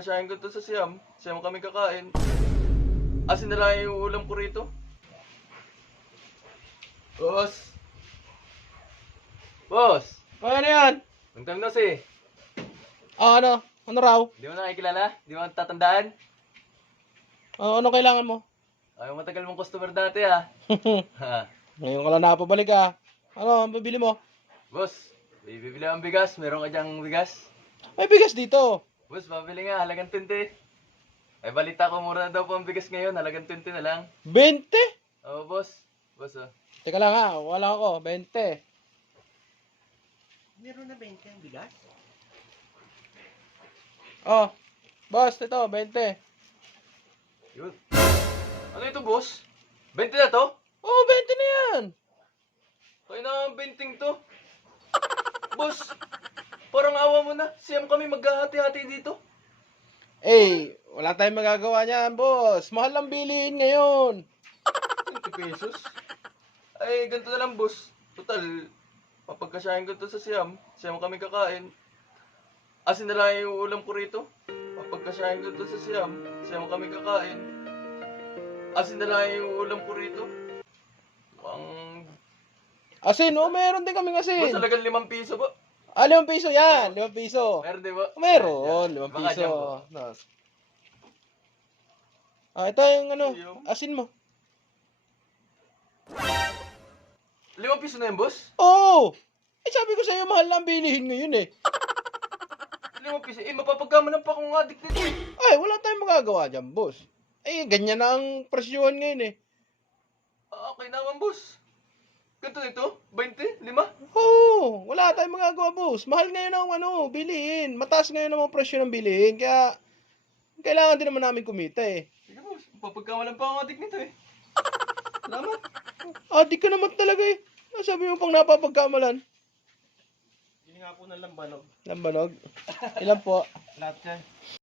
Papagkasyahin ko to sa Siyam kami kakain. Asin na lang yung ulam ko rito. Boss! Boss! Ano yan? Long time no see. Ano? Ano raw? Di mo nakikilala? Di mo tatandaan? Ano kailangan mo? Ay, matagal mong customer dati ah. Ha. Ngayon ka lang napabalik Ano, ang bibili mo? Boss, bibili ang bigas. Meron ka dyang bigas? May bigas dito. Boss, pabili nga. Halagang 20. Ay, balita ko mura na daw po ang bigas ngayon. Halagang 20 na lang. 20? Oo, boss. Boss, oh. Teka lang wala ako. 20. Meron na 20 ang bigas? Oh, boss, ito, 20. Yun. Ano ito, boss? 20 na to? Oh, 20 na yan. Kaya na ang 20 to. Boss, parang awa mo na. Siyam kami maghahati-hati dito. Eh, wala tayong magagawa niyan, boss. Mahal ang bilihin ngayon. 20 pesos? Ay, ganito na lang, boss. Total, papagkasyahin ko to sa Siyam kami kakain. Asin na lang yung ulam ko rito. Papagkasyahin ko to sa Siyam kami kakain. Asin na lang yung ulam ko rito. Ang... Asin, meron din kaming asin. Boss, talagang 5 piso ba? 5 piso yan, 5 piso. Meron di ba? Meron, Yan, yan. 5 Baka piso. dyan po. Ito yung Yung? asin mo. 5 piso na yan, boss? Oo! Sabi ko sa'yo, mahal na ang bilihin ngayon 5 piso? Mapapagkamanan pa akong adik nito eh. Ay, wala tayong magagawa dyan, boss. Ganyan na ang presyohan ngayon Okay naman, boss. Ganito nito? 20? 5? Oo, wala tayong magagawa, boss. Mahal ngayon ang bilihin. Mataas ngayon ang mga presyo ng bilihin. Kaya, kailangan din naman namin kumita Sige, boss. Mapapagkamanan pa akong adik nito eh. Salamat. Adik ka naman talaga Sabi mo pang napapagkamalan. Hindi nga po ng lambanog. Lambanog. Ilan po? Lahat yan.